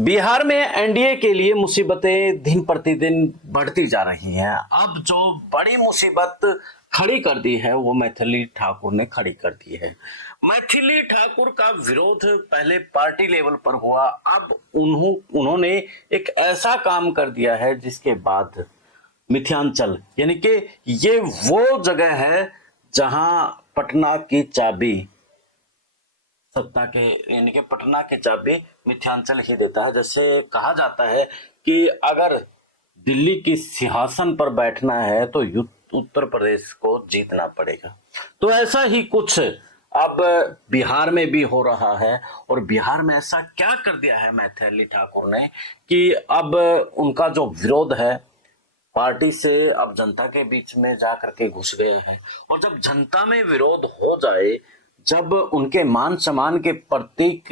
बिहार में एनडीए के लिए मुसीबतें दिन प्रतिदिन बढ़ती जा रही हैं। अब जो बड़ी मुसीबत खड़ी कर दी है वो मैथिली ठाकुर ने खड़ी कर दी है। मैथिली ठाकुर का विरोध पहले पार्टी लेवल पर हुआ, अब उन्होंने एक ऐसा काम कर दिया है जिसके बाद मिथिलांचल यानी कि ये वो जगह है जहां पटना की चाबी सत्ता के यानी कि पटना की चाबी मिथिलांचल ही देता है। जैसे कहा जाता है कि अगर दिल्ली की सिंहासन पर बैठना है तो उत्तर प्रदेश को जीतना पड़ेगा। तो ऐसा ही कुछ अब बिहार में भी हो रहा है। और बिहार में ऐसा क्या कर दिया है मैथिली ठाकुर ने कि अब उनका जो विरोध है पार्टी से अब जनता के बीच में जा करके घुस गया है। और जब जनता में विरोध हो जाए, जब उनके मान सम्मान के प्रतीक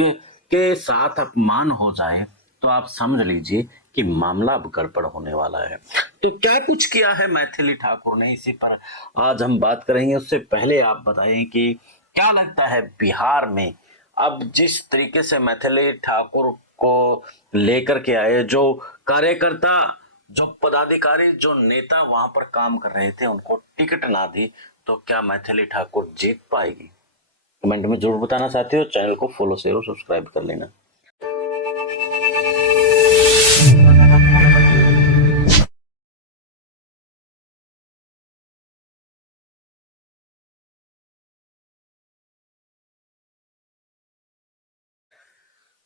के साथ अपमान हो जाए, तो आप समझ लीजिए कि मामला अब गड़बड़ होने वाला है। तो क्या कुछ किया है मैथिली ठाकुर ने, इसी पर आज हम बात करेंगे। उससे पहले आप बताएं कि क्या लगता है बिहार में अब जिस तरीके से मैथिली ठाकुर को लेकर के आए, जो कार्यकर्ता, जो पदाधिकारी, जो नेता वहां पर काम कर रहे थे, उनको टिकट ना दी, तो क्या मैथिली ठाकुर जीत पाएगी? कमेंट में जरूर बताना चाहते हो। चैनल को फॉलो शेयर और सब्सक्राइब कर लेना।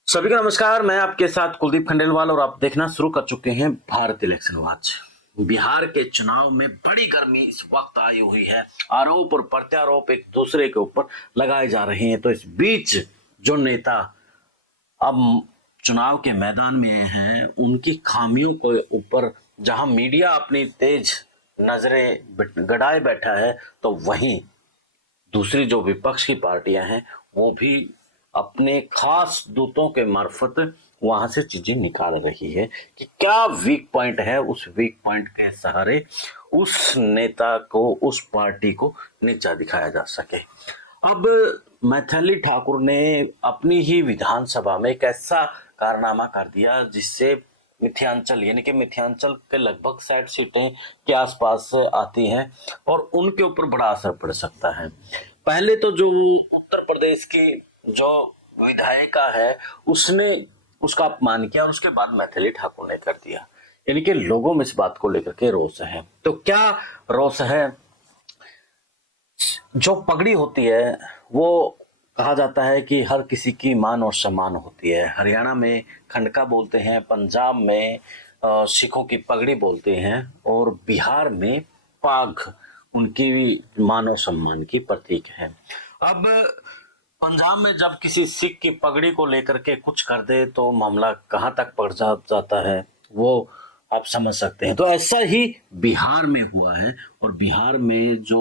सभी को नमस्कार, मैं आपके साथ कुलदीप खंडेलवाल और आप देखना शुरू कर चुके हैं भारत इलेक्शन वॉच। बिहार के चुनाव में बड़ी गर्मी इस वक्त आई हुई है। आरोप और प्रत्यारोप एक दूसरे के ऊपर लगाए जा रहे हैं। तो इस बीच जो नेता अब चुनाव के मैदान में हैं, उनकी खामियों के ऊपर जहां मीडिया अपनी तेज नजरें गड़ाए बैठा है, तो वहीं दूसरी जो विपक्ष की पार्टियां हैं वो भी अपने खास दूतों के मार्फत वहां से चीजें निकाल रही है कि क्या वीक पॉइंट है। उस वीक पॉइंट के सहारे उस नेता को, उस पार्टी को नीचा दिखाया जा सके। अब मैथिली ठाकुर ने अपनी ही विधानसभा में एक ऐसा कारनामा कर दिया जिससे मिथिलांचल यानी कि मिथिलांचल के लगभग 60 सीटें के आसपास आती हैं और उनके ऊपर बड़ा असर पड़ सकता है। पहले तो जो उत्तर प्रदेश की जो विधायिका है उसने उसका अपमान किया और उसके बाद मैथिली ठाकुर ने कर दिया। यानी कि लोगों में इस बात को लेकर के रोष है। तो क्या रोष है? जो पगड़ी होती है वो कहा जाता है कि हर किसी की मान और सम्मान होती है। हरियाणा में खंडका बोलते हैं, पंजाब में सिखों की पगड़ी बोलते हैं और बिहार में पाग उनकी मान और सम्मान की प्रतीक है। अब पंजाब में जब किसी सिख की पगड़ी को लेकर के कुछ कर दे तो मामला कहां तक पड़ जाता है वो आप समझ सकते हैं। तो ऐसा ही बिहार में हुआ है। और बिहार में जो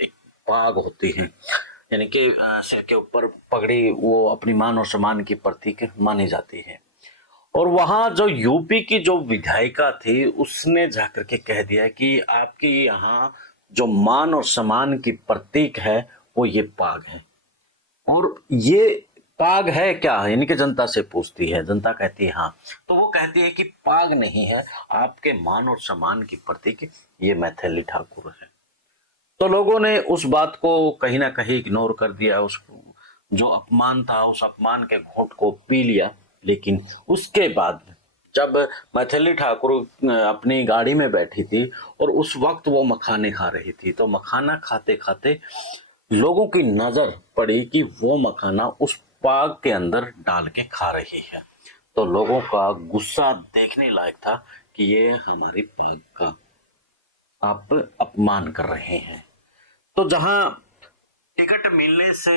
एक पाग होती है यानी कि सिर के ऊपर पगड़ी, वो अपनी मान और सम्मान की प्रतीक मानी जाती है। और वहां जो यूपी की जो विधायिका थी उसने जाकर के कह दिया कि आपके यहाँ जो मान और सम्मान की प्रतीक है वो ये पाग है। और ये पाग है क्या, यानी कि जनता से पूछती है, जनता कहती है हाँ, तो वो कहती है कि पाग नहीं है, आपके मान और सम्मान की प्रतीक ये मैथिली ठाकुर है। तो लोगों ने उस बात को कहीं ना कहीं इग्नोर कर दिया, उस जो अपमान था उस अपमान के घोंट को पी लिया। लेकिन उसके बाद जब मैथिली ठाकुर अपनी गाड़ी में बैठी थी और उस वक्त वो मखाने खा रही थी, तो मखाना खाते खाते लोगों की नजर पड़ी कि वो मखाना उस पाग के अंदर डाल के खा रही है। तो लोगों का गुस्सा देखने लायक था कि ये हमारी पाग का आप अपमान कर रहे हैं। तो जहां टिकट मिलने से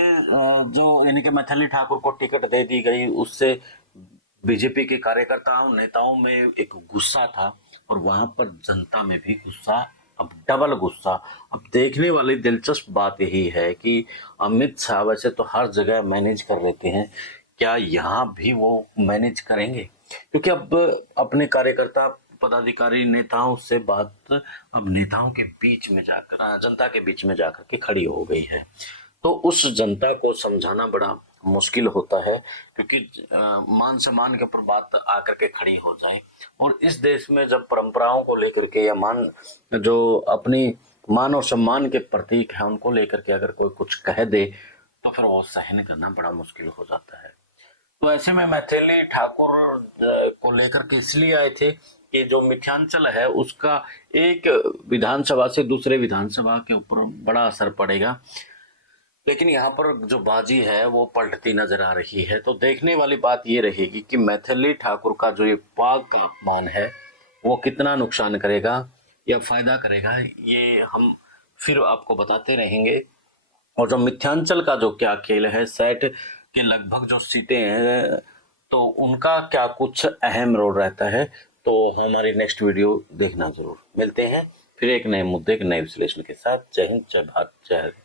जो यानी कि मैथिली ठाकुर को टिकट दे दी गई, उससे बीजेपी के कार्यकर्ताओं, नेताओं में एक गुस्सा था और वहां पर जनता में भी गुस्सा, अब डबल गुस्सा। अब देखने वाली दिलचस्प बात यही है कि अमित शाह वैसे तो हर जगह मैनेज कर लेते हैं, क्या यहाँ भी वो मैनेज करेंगे? क्योंकि अब अपने कार्यकर्ता, पदाधिकारी, नेताओं से बात अब नेताओं के बीच में जाकर, जनता के बीच में जाकर के खड़ी हो गई है। तो उस जनता को समझाना बड़ा मुश्किल होता है, क्योंकि मान सम्मान के ऊपर बात आकर के खड़ी हो जाए। और इस देश में जब परंपराओं को लेकर के या जो अपनी मान और सम्मान के प्रतीक है उनको लेकर के अगर कोई कुछ कह दे तो फिर वो सहन करना बड़ा मुश्किल हो जाता है। तो ऐसे में मैथिली ठाकुर को लेकर के इसलिए आए थे कि जो मिथिलांचल है उसका एक विधानसभा से दूसरे विधानसभा के ऊपर बड़ा असर पड़ेगा, लेकिन यहाँ पर जो बाजी है वो पलटती नजर आ रही है। तो देखने वाली बात ये रहेगी कि मैथिली ठाकुर का जो ये पाक का अपमान है वो कितना नुकसान करेगा या फायदा करेगा, ये हम फिर आपको बताते रहेंगे। और जो मिथिलांचल का जो क्या खेल है, 60 के लगभग जो सीटें हैं तो उनका क्या कुछ अहम रोल रहता है, तो हमारी नेक्स्ट वीडियो देखना जरूर। मिलते हैं फिर एक नए मुद्दे के नए विश्लेषण के साथ। जय हिंद, जय भारत, जय हरि।